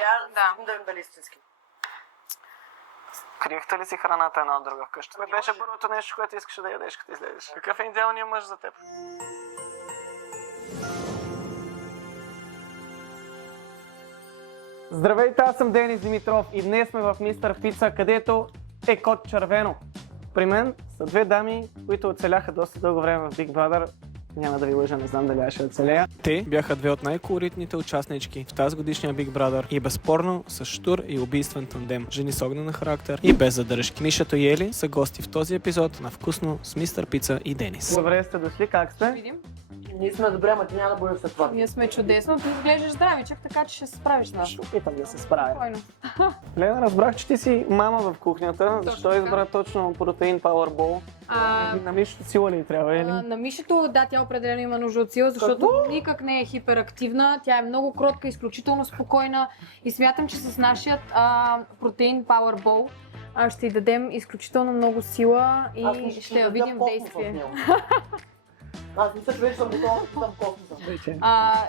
Да. Да дали истински. Криехте ли си храната една от друга вкъщи? Кое беше първото нещо, което искаш да ядеш, като излезеш? Какъв е идеалният мъж за теб? Здравейте, аз съм Денис Димитров и днес сме в Мистер Пица, където е код червено. При мен са две дами, които оцеляха доста дълго време в Big Brother. Няма да ви лъжа, не знам дали ще оцелея. Те бяха две от най-колоритните участнички в тази годишния Big Brother и безспорно с штур и убийствен тандем. Жени с огнен характер и без задръжки. Мишето и Ели са гости в този епизод на Вкусно с Мистер Пица и Денис. Добре сте дошли, как сте? Видим. Ние сме добре, ама ти няма да бъдеш след това. Ние сме чудесно, ти изглеждаш здравичък, така че ще се справиш с нас. Ще опитам да се справя. Спокойно. Лена, разбрах, че ти си мама в кухнята. Защо така. избра точно протеин Powerball? На Мишето сила ли трябва, или? На Мишето, да, тя определено има нужда от сила, защото никак не е хиперактивна. Тя е много кротка, изключително спокойна и смятам, че с нашият протеин Powerball ще й дадем изключително много сила и ще я видим в действие. Аз мисля, че вече съм готова да съм космоса.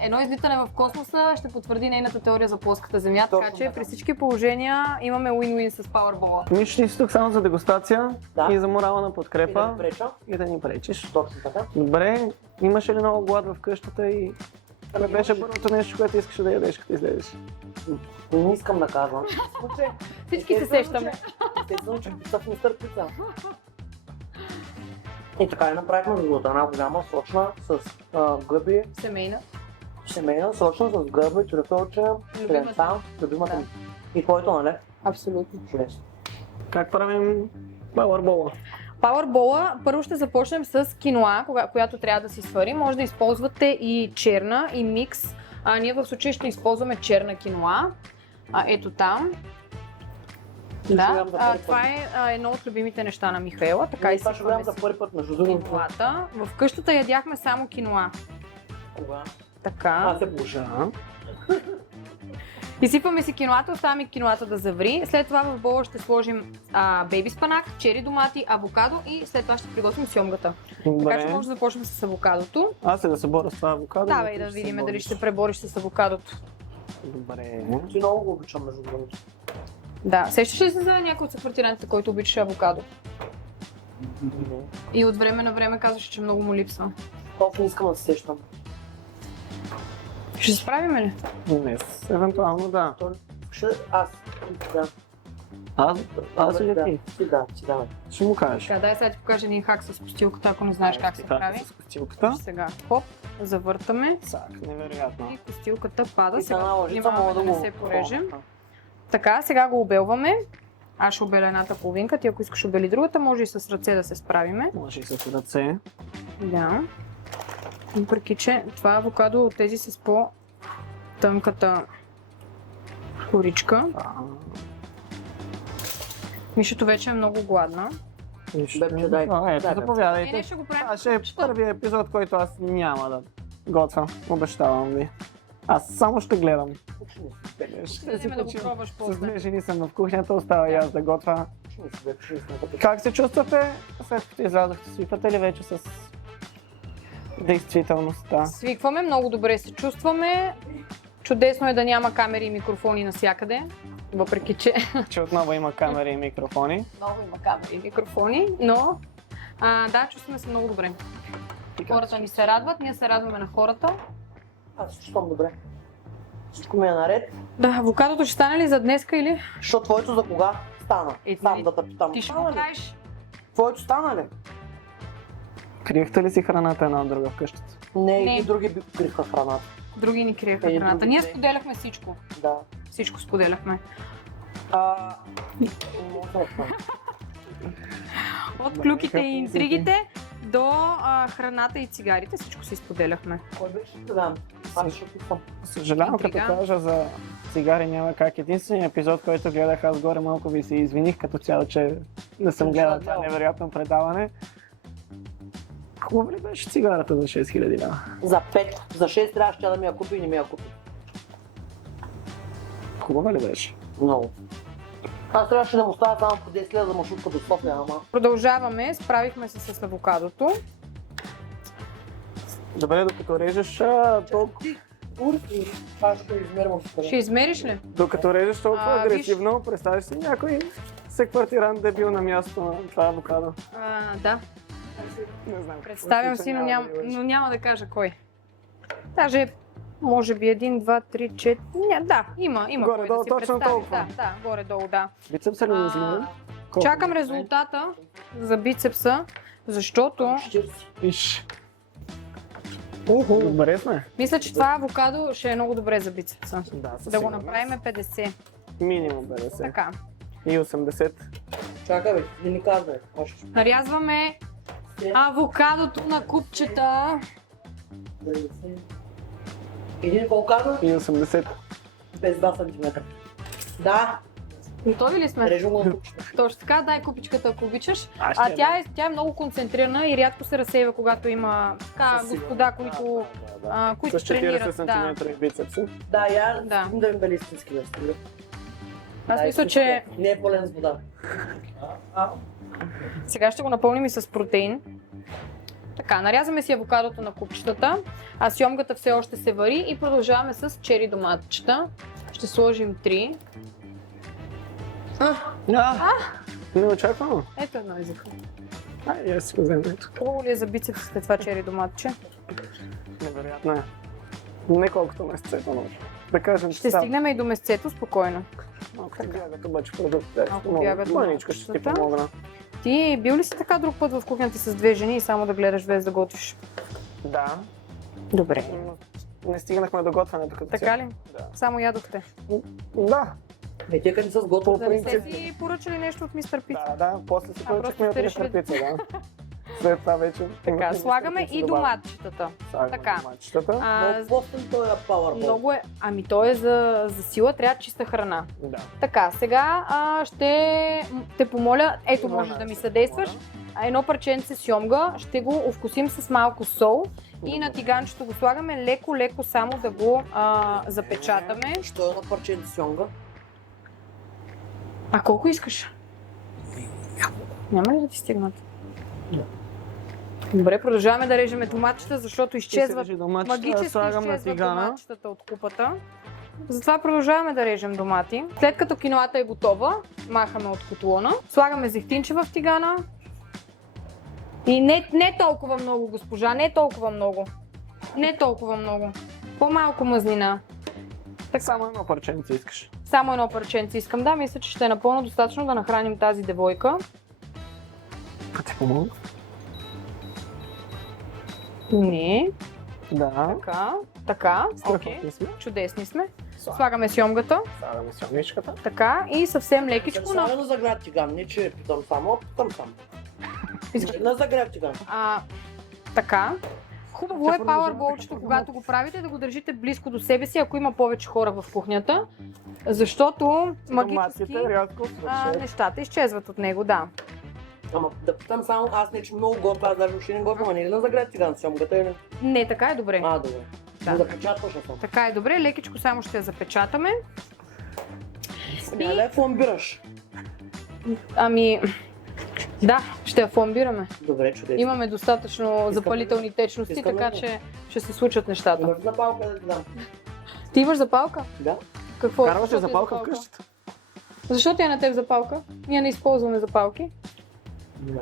Едно излитане в космоса ще потвърди нейната теория за плоската земя, така Точно че така. при всички положения имаме win-win с Powerball. Мишо, ти си тук само за дегустация и за морална И да подкрепа ми преча. и да ни пречиш. Точно така. Добре, имаше ли много глад в къщата и това беше първото нещо, което искаш да ядеш, като излезеш? Не искам да казвам. Всички се сещаме. Естествено, че пица в Мистер Пица. И така и направихме за една голяма, сочна, с гъби, Семейна. семейна, сочна, с гъби, трюфелче, крем-сан, любимата ми. И твоето, нали? Абсолютно. Чудесно. Как правим Powerball? Powerball, първо ще започнем с киноа, която трябва да си сварим. Може да използвате и черна, и микс. Ние в случая ще използваме черна киноа. Ето там. Да, това е едно от любимите неща на Михаела. Така и това ще гледам за първи път между другото. киноата. В къщата ядяхме само киноа. Кога? Така. Аз се пуша. Изсипваме си киноата, оставяме киноата да заври. След това в бола ще сложим бейби спанак, чери домати, авокадо и след това ще приготвим сьомгата. Така че може да започнем с авокадото. Аз ли да се боря с това авокадо? Давай да видим дали ще пребориш с авокадото. Добре. Ти много го обичам между другото. Да, сещаш ли се за някой от съквартирантите, който обичаше авокадо? И от време на време казваше, че много му липсва. Толкова не искам да се сещам. Ще се справим ли? Днес, евентуално да. Аз. Да. Аз или ти? Ти давай. Ще му кажеш. Така, дай сега ти покажа един хак с костилката, ако не знаеш как се прави. С костилката. Сега, хоп, завъртаме Сак, невероятно. и костилката пада. И Сега една лъжица внимаваме мога да да не го... се порежем. Така, сега го обелваме. Аз ще обеля едната половинка, ти ако искаш обели другата, може и с ръце да се справиме. Може и с ръце. Да. Въпреки че това авокадо от тези с по-тънката коричка. Мишето вече е много гладна. Бебче, дай. Ето, Дай, заповядайте. Не, ще го правим. Това ще е първият епизод, който аз няма да готвя. Обещавам ви. Аз само ще гледам. Ще вземе да го пробваш С после. две жени съм в кухнята, остава и аз да готвя. Как се чувствате след като излязохте? Свиквате ли вече с действителността? Свикваме, много добре се чувстваме. Чудесно е да няма камери и микрофони навсякъде. Въпреки че Че отново има камери и микрофони. много има камери и микрофони, но да, чувстваме се много добре. Хората ни се радват, ние се радваме на хората. Аз се чувствам добре. Всичко ми е наред. Да, авокадото ще стане ли за днеска или? Защото твоето за кога стана? Сам да те питам. Ти ще Стана го ли? правиш? Твоето стана ли? Криехте ли си храната една от друга в къщата? Не, Не. и други криха храната. Други ни криеха Други храната. не. Ние споделяхме всичко. Да. Всичко споделяхме. Не мога да знам. От клюките и интригите до храната и цигарите, всичко си споделяхме. Кой беше тогава? Аз ще питам. Съжалявам, като Интрига. кажа за цигари няма как. Единственият епизод, който гледах, аз горе малко ви се извиних като цяло, че не съм гледал това невероятно предаване. Хубава ли беше цигарата за 6000 лева? За 5. За 6 трябваше тя да ми я купи и не ми я купи. Хубава ли беше? Много. Аз трябваше да му оставя само по 10 лева за маршрутка до София, ама... Продължаваме, справихме се с авокадото. Добре, докато режеш толкова... Аз ще измервам с Ще измериш ли? Докато режеш толкова виж. агресивно, представяш си някой секвартирант дебил на място на това авокадо. Да, Не знам. представям си, но няма да кажа кой. Даже може би 1, 2, 3, 4... Да, има кой Горе-долу да си точно представи. толкова. Да, горе-долу, да. Бицепса ли не взимам? Чакам резултата за бицепса, защото 40. Иш. Добре сме. мисля, че това авокадо ще е много добре за бицепса. Да, със Да го сигурност. направим 50. Минимум 50. Така. И 80. Чакай бе, не ни казвай. Още. Нарязваме авокадото на купчета. 50. Един колко казва? И 80. Без 2 см. Да, Готови ли сме? режем на купчета. Точно така, дай купичката, ако обичаш. Аз ще Тя е много концентрирана и рядко се разсейва, когато има така Със господа, сигурност. които, които С 40 тренират. см бицепси. Да, я Да. да видим дали истински да стига. Аз мисля, че Не е пълен с вода. сега ще го напълним и с протеин. Така, нарязваме си авокадото на купчетата, а сьомгата все още се вари и продължаваме с чери доматчета. Ще сложим 3. Неочаквано. Ето едно езико. И аз си го взема ето. Хубаво ли е за бицепсите това чери доматче? Невероятно е. Не колкото месецето, но да кажем, че Ще става. стигнем и до месецето спокойно. Малко ти бягат обаче продуктите. Малко бягат Мъничко ще ти доматчетата. помогна. Ти бил ли си така друг път в кухнята с две жени и само да гледаш без да готвиш? Да. Добре. Не стигнахме до готвенето като Така цяло. ли? Да. Само ядохте. Да. Те къде са сготвили. Да не сте принцип. си поръчали нещо от мистер Пица? Да. После си просто поръчахме от сте решили- мистер Пица, да. След това вече... Така, слагаме и доматчетата. Така. Доматчетата. Много постен този Powerball. Много е. Ами той е за сила, трябва чиста храна. Да. Така, сега ще те помоля, ето Има можеш да ми начин, съдействаш. Едно парченце сьомга, ще го овкусим с малко сол и Добре. на тиганчето го слагаме леко само да го запечатаме. Що е едно парче сьонга? А колко искаш? Няма ли да ти стигнат? Добре, продължаваме да режеме доматчета, защото изчезват магически слагам на изчезват тигана. доматчетата от купата. Затова продължаваме да режем домати. След като киноата е готова, махаме от котлона. Слагаме зехтинче в тигана. И не толкова много, госпожа, не толкова много. Не толкова много. По-малко мазнина. Так само едно парченце искаш. Само едно парченце искам. Да, мисля, че ще е напълно достатъчно да нахраним тази девойка. А ти помогна? Не. Да. Така. Окей. Страхотни сме. Чудесни сме. Слагаме сьомгата. Слагаме сьомничката. Така. И съвсем лекичко на... Слагаме на загряв тиган, не че питам само, питам само. Искаш- На загряв тиган. Така. Хубаво е пауърболчето, когато го правите, да го държите близко до себе си, ако има повече хора в кухнята, защото магически Доматите рязко свършат. нещата изчезват от него, да. Ама да питам само, аз не че много готвя, аз даже въобще не готвя, не ли на загряв тиган сьомгата или? Не, така е добре. Добре. Да. Да печатваш на това. Така е добре, лекичко само ще я запечатаме. Няма да я фламбираш. Ами, да, ще я фламбираме. Добре, чудесно. Имаме достатъчно запалителни течности, Искам така да- че ще се случат нещата. Имаш запалка да ти дам. Ти имаш запалка? Да. Какво? Карваш Защо ли ти е запалка в къщата? Защо ти е на теб запалка? Ние не използваме запалки. Да.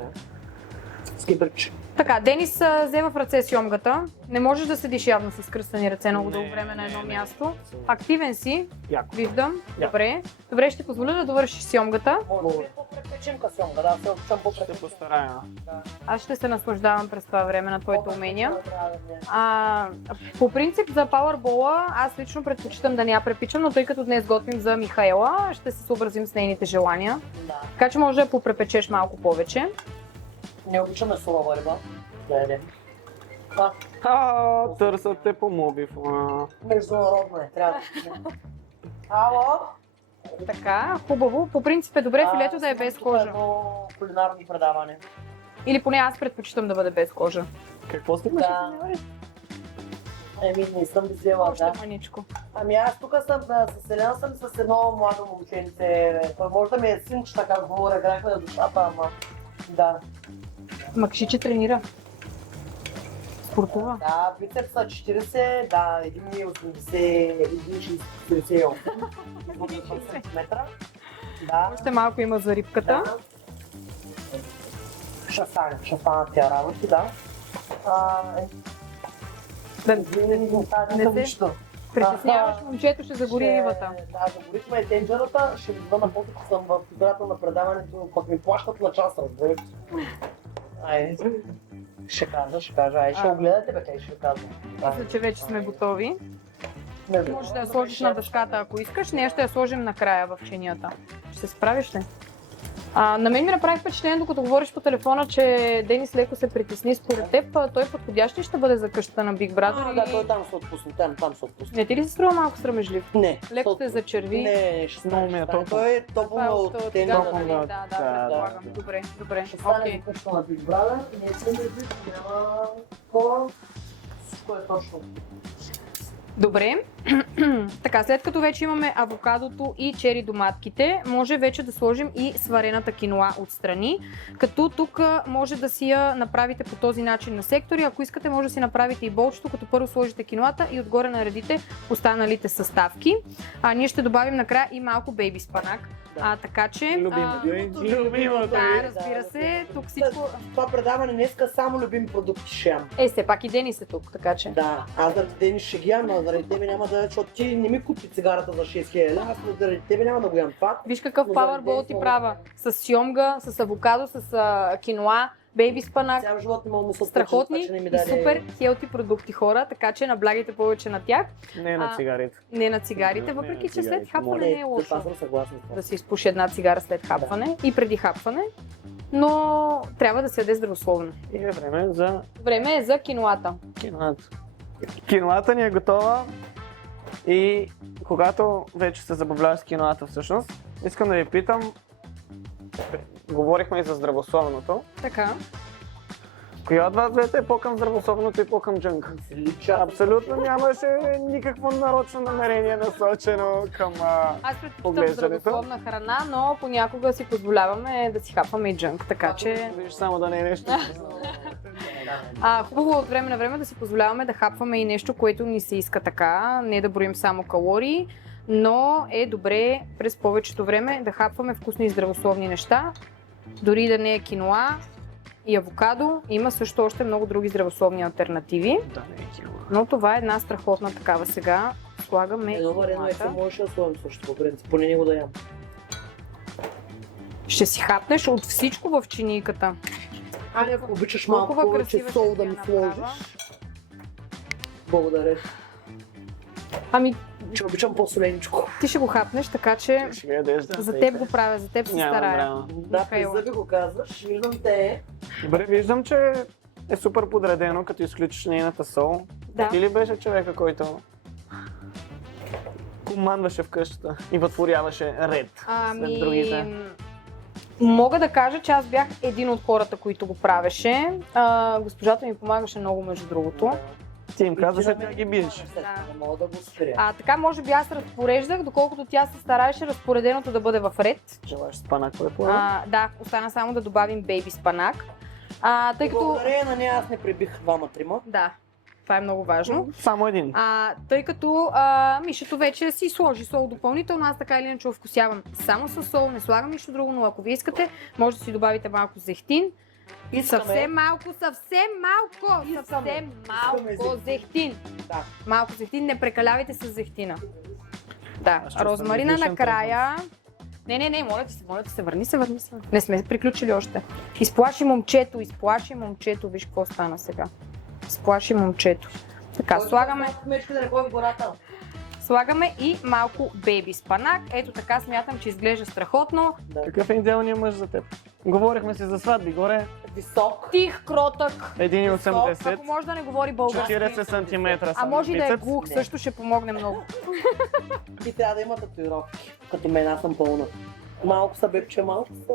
Скибърч. Така, Денис взе в ръце сьомгата. Не можеш да седиш явно с кръстени ръце много дълго време на едно място. Активен си, Яко. виждам. Да. Добре. Добре, ще позволя да довършиш сьомгата. Може да попрепечем ка сьомга, да, се опитам Ще попрепечем. постарая. Аз ще се наслаждавам през това време на твоите умения. По принцип за Powerball аз лично предпочитам да не я препичам, но тъй като днес готвим за Михаела, ще се съобразим с нейните желания. Да. Така че може да я попрепечеш малко повече. Не обичаме сурова риба. Не. Търсят те по моби. Международно е, трябва да. Ало? Така, хубаво. По принцип е добре филето да е без кожа. Едно кулинарно предаване. Или поне аз предпочитам да бъде без кожа. Какво стигнаш? Да. Не съм взела, Още да. маничко. Ами аз тук съм, съселена съм с едно младо момченце. Той може да ми е син, че така говоря, грахме на душата, ама да. Макши, че тренира. спортова. Да, бицепса 40, да, 1,80, 1,58 см. Да. Още малко има за рибката. Да. Ще станат тя работи, да. Да не се притесняваш, момчето ще загори рибата. Да, загорихме тенджерата, ще ви звъна после, че съм в играта на предаването, пък ми плащат на час, разбираш. Айде. Ще кажа. Ай, ще огледате, бе, къде ще ви казвам. Мисля, че вече сме готови. Не знам. Може да я сложиш на дъската, ако искаш. Нея ще я сложим накрая в чинията. Ще се справиш ли? На мен ми направи впечатление, докато говориш по телефона, че Денис леко се притесни според теб. Той подходящ ли ще бъде за къщата на Big Brother? Да, той там се отпусне, там се отпусне. Не ти ли се струва малко срамежлив? Не. Леко те зачерви. Не, ще Много ми стане. е топло. Той е топло от тенджерата. Да, предполагам. да. Добре. Ще стане Окей. за къщата на Big Brother, не се мисли, няма хора. Кое е точно? Добре. Така, след като вече имаме авокадото и чери доматките, може вече да сложим и сварената киноа отстрани. Като тук може да си я направите по този начин на сектори. Ако искате, може да си направите и болчето, като първо сложите киноата и отгоре наредите останалите съставки. Ние ще добавим накрая и малко бейби спанак. Така че... Любимото ви. Да, разбира се. Тук всичко... Това предаване днеска само любими продукти ще ям. Все пак и Денис е тук, така че... Да, аз заради Денис ще ги ям, но заради тебе няма да, защото ти не ми купи цигарата за 6000, аз заради тебе няма да го ям това. Виж какъв Powerball ти права. С сьомга, с авокадо, с киноа, бейби спанак. Цял живот не мога да му се Страхотни че не ми и даде... супер хелти продукти, хора, така че наблягайте повече на тях. Не на цигарите. Не на цигарите, Не въпреки на че след цигарите, хапване не е лошо Това съм съгласен с това. да се изпуши една цигара след хапване и преди хапване, но трябва да се яде здравословно. И е време за Време е за киноата. киноата. Киноата ни е готова и когато вече се забавляваш с киноата всъщност, искам да ви питам, говорихме и за здравословното, Така. коя от вас двете е по-към здравословното и по-към джънк? Абсолютно нямаше никакво нарочно намерение насочено към Аз предпочитам поглеждането. здравословна храна, но понякога си позволяваме да си хапваме и джънк, така че... Виж, само да не е нещо. Хубаво от време на време да си позволяваме да хапваме и нещо, което ни се иска така, не да броим само калории, но е добре през повечето време да хапваме вкусни и здравословни неща, дори да не е киноа и авокадо, има също още много други здравословни алтернативи, Да, не е кино. но това е една страхотна такава. Сега слагаме Едно варено яйце киноата. можеш да сложим също по принцип, поне не го да ям. Ще си хапнеш от всичко в чинийката. Али, ако обичаш Толкова малко повече красива сол ще да ти ми я направя. сложиш. Благодаря. Ами, Че обичам по-соленичко. ти ще го хапнеш, така че Ще ми ядеш, да. за теб го правя, за теб се Няма старая. драма. Да, при Михайло. зъби го казваш, виждам те. Добре, виждам, че е супер подредено, като изключиш нейната сол. Да. Ти ли беше човека, който командваше в къщата и вътворяваше ред след другите? Мога да кажа, че аз бях един от хората, които го правеше. Госпожата ми помагаше много, между другото. Ти им казваше, да че ги биеш. Не мога да го спря. Така, може би аз разпореждах, доколкото тя се стараеше разпореденото да бъде в ред. Желаш спанак, предполагам? Да, остана само да добавим бейби спанак. Тъй като... Благодарение на нея аз не прибих двама-трима. Да, това е много важно. Само един. Тъй като Мишето вече си сложи сол допълнително, аз така или иначе вкусявам само с сол, не слагам нищо друго, но ако ви искате, може да си добавите малко зехтин. Съвсем малко зехтин. Да. Малко зехтин, не прекалявайте с зехтина. Да, Аз ще розмарина съм накрая. Не, моля ти се, върни се. Не сме приключили още. Изплаши момчето, виж какво стана сега. Изплаши момчето. Така, Мечка да не ходи в гората. слагаме и малко бейби спанак. Ето така смятам, че изглежда страхотно. Да. Какъв е идеалният мъж за теб? Говорихме си за сватби, горе Висок. Тих, кротък. 1,80, Ако може да не говори български. 40 см. А може и да е бицепс. глух, Не. също ще помогне много. И трябва да има татуировки. Като мен, аз съм пълна. Малко са, бебче, малко са.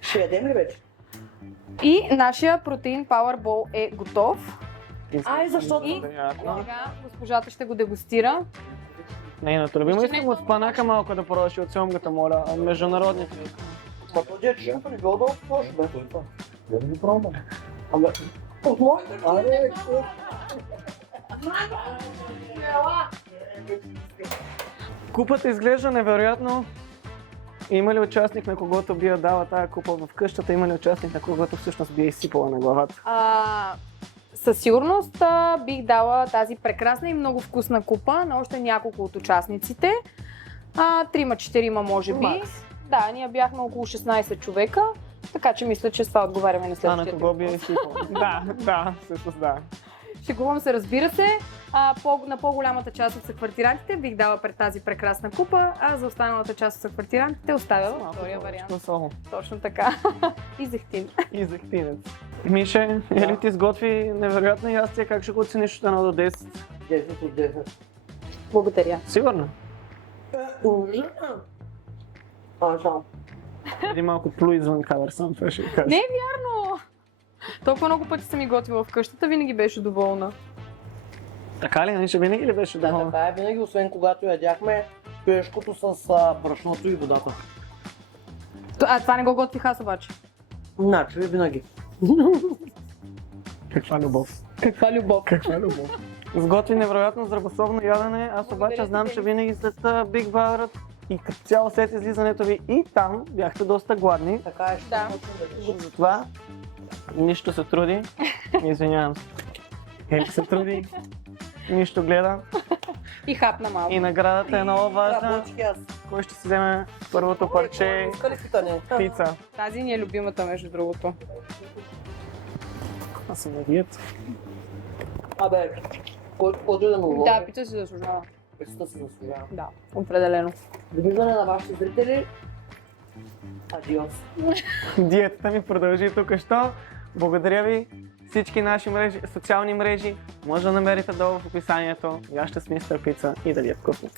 Ще ядем ли вече? И нашия протеин Powerball е готов. Ай, защото... И сега госпожата ще го дегустира. Нейното любимо. Ще Искам не от спанака малко да пробваш и от сьомгата, моля. Международните. Ма този е чупа, не било да отложи, бе. Абе, от моите Абе, купата изглежда невероятно. Има ли участник, на когото би я дала тая купа в къщата? Има ли участник, на когото всъщност би я изсипала на главата? Със сигурност бих дала тази прекрасна и много вкусна купа на още няколко от участниците. 3-4 може би. Макс. Да, ние бяхме около 16 човека, така че мисля, че с това отговаряме на А следващия. на кого би я изсипала? Да, всъщност да. Шегувам се, разбира се. На по-голямата част от съквартирантите бих дала пред тази прекрасна купа, а за останалата част от съквартирантите оставя втория вариант. Соло. Точно така. И зехтин. И зехтинец. Мише, Ели ти сготви невероятна ястия, как ще го оцениш от 1 до 10? 10 от 10. Благодаря. Сигурно. Само. Един малко плю извън кадър, сам това ще кажа. Не е вярно! Толкова много пъти съм и готвила в къщата, винаги беше доволна. Така ли? Ниша винаги ли беше Да, доволна? така е винаги, освен когато ядяхме пешкото с брашното и водата. Това не го готвих аз обаче. Значи винаги. Каква любов. Каква любов. Каква любов. Сготви невероятно здравословно ядене. Аз обаче Благодаря знам, ти, че Денис. винаги след Big Brother и като цяло след излизането ви и там бяхте доста гладни. Така е, ще Да. почнем да Затова нищо се труди. Извинявам се. Ели се труди. Нищо гледа. И хапна малко. И наградата е много важна. Работички аз. Кой ще си вземе първото парче Иска ли питане? пица? Тази ни е любимата, между другото. Аз съм на диета. Абе, който да ме уложи, Да, пица си заслужава. пицата се заслужава. Да, определено. Довиждане на вашите зрители. Адиос. Диетата ми продължи тук що. Благодаря ви. Всички наши мрежи, социални мрежи може да намерите долу в описанието. Яще с Мистер Пица и да ви е вкусно.